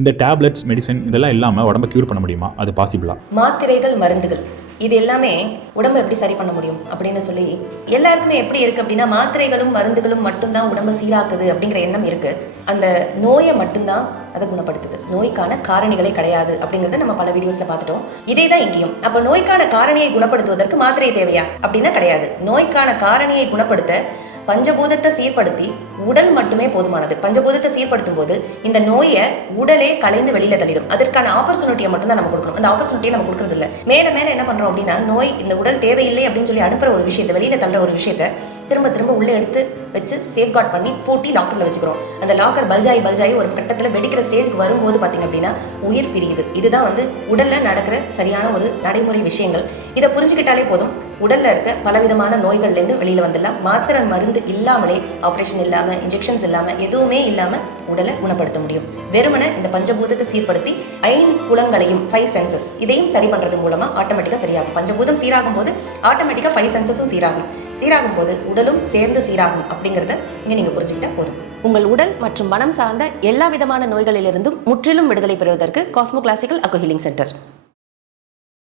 இந்த tablets medicine இதெல்லாம் இல்லாமல் உடம்பை க்யூர் பண்ண முடியுமா? அது பாசிபிளா? மாத்திரைகள், மருந்துகள் இது எல்லாமே உடம்பை எப்படி சரி பண்ண முடியும் அப்படின்னு சொல்லி எல்லாருக்குமே எப்படி இருக்கு அப்படின்னா, மாத்திரைகளும் மருந்துகளும் மட்டும்தான் உடம்பை சீராக்குது அப்படிங்கிற எண்ணம் இருக்கு. அந்த நோயை மட்டும்தான் அதை குணப்படுத்துது, நோய்க்கான காரணிகளே கிடையாது அப்படிங்கிறத நம்ம பல வீடியோஸ்ல பார்த்துட்டோம். இதே தான் இங்கேயும். அப்போ நோய்க்கான காரணியை குணப்படுத்துவதற்கு மாத்திரை தேவையா அப்படின்னா கிடையாது. நோய்க்கான காரணியை குணப்படுத்த பஞ்சபூதத்தை சீர்படுத்தி உடல் மட்டுமே போதுமானது. பஞ்சபூதத்தை சீர்படுத்தும் போது இந்த நோயை உடலே கலைந்து வெளியில தள்ளிடும். அதற்கான ஆப்பர்ச்சுனிட்டியை மட்டும் தான் நம்ம கொடுக்கணும். அந்த ஆப்பர்ச்சுனிட்டியை நம்ம கொடுக்கறது இல்லை. மேல மேல என்ன பண்றோம் அப்படின்னா, நோய் இந்த உடல் தேவையில்லை அப்படின்னு சொல்லி அனுப்புற ஒரு விஷயத்தை, வெளியில தள்ளுற ஒரு விஷயத்தை திரும்ப திரும்ப உள்ளே எடுத்து வச்சு சேஃப்கார்ட் பண்ணி பூட்டி லாக்கர்ல வச்சுக்கிறோம். அந்த லாக்கர் பல்ஜாயி ஒரு கட்டத்தில் வெடிக்கிற ஸ்டேஜுக்கு வரும்போது பார்த்தீங்க அப்படின்னா உயிர் பிரியுது. இதுதான் உடல்ல நடக்கிற சரியான ஒரு நடைமுறை விஷயங்கள். இதை புரிஞ்சுக்கிட்டாலே போதும், உடல்ல இருக்க பலவிதமான நோய்கள்லேருந்து வெளியில வந்துடலாம். மாத்திரை மருந்து இல்லாமலே, ஆப்ரேஷன் இல்லாம, இன்ஜெக்ஷன்ஸ் இல்லாம, எதுவுமே இல்லாம உடலை குணப்படுத்த முடியும். வெறுமனை இந்த பஞ்சபூதத்தை சீர்படுத்தி 5 புலங்களையும் 5 சென்சஸ் இதையும் சரி பண்றது மூலமா ஆட்டோமேட்டிக்கா சரியாகும். பஞ்சபூதம் சீராகும் போது ஆட்டோமேட்டிக்கா 5 சென்சஸும் சீராகும் போது உடலும் சேர்ந்து சீராகும் அப்படிங்கிறத இங்க நீங்க புரிஞ்சுக்கிட்டா போதும். உங்கள் உடல் மற்றும் மனம் சார்ந்த எல்லா விதமான நோய்களிலிருந்தும் முற்றிலும் விடுதலை பெறுவதற்கு காஸ்மோ கிளாசிக்கல் அக்கோ ஹீலிங் சென்டர்.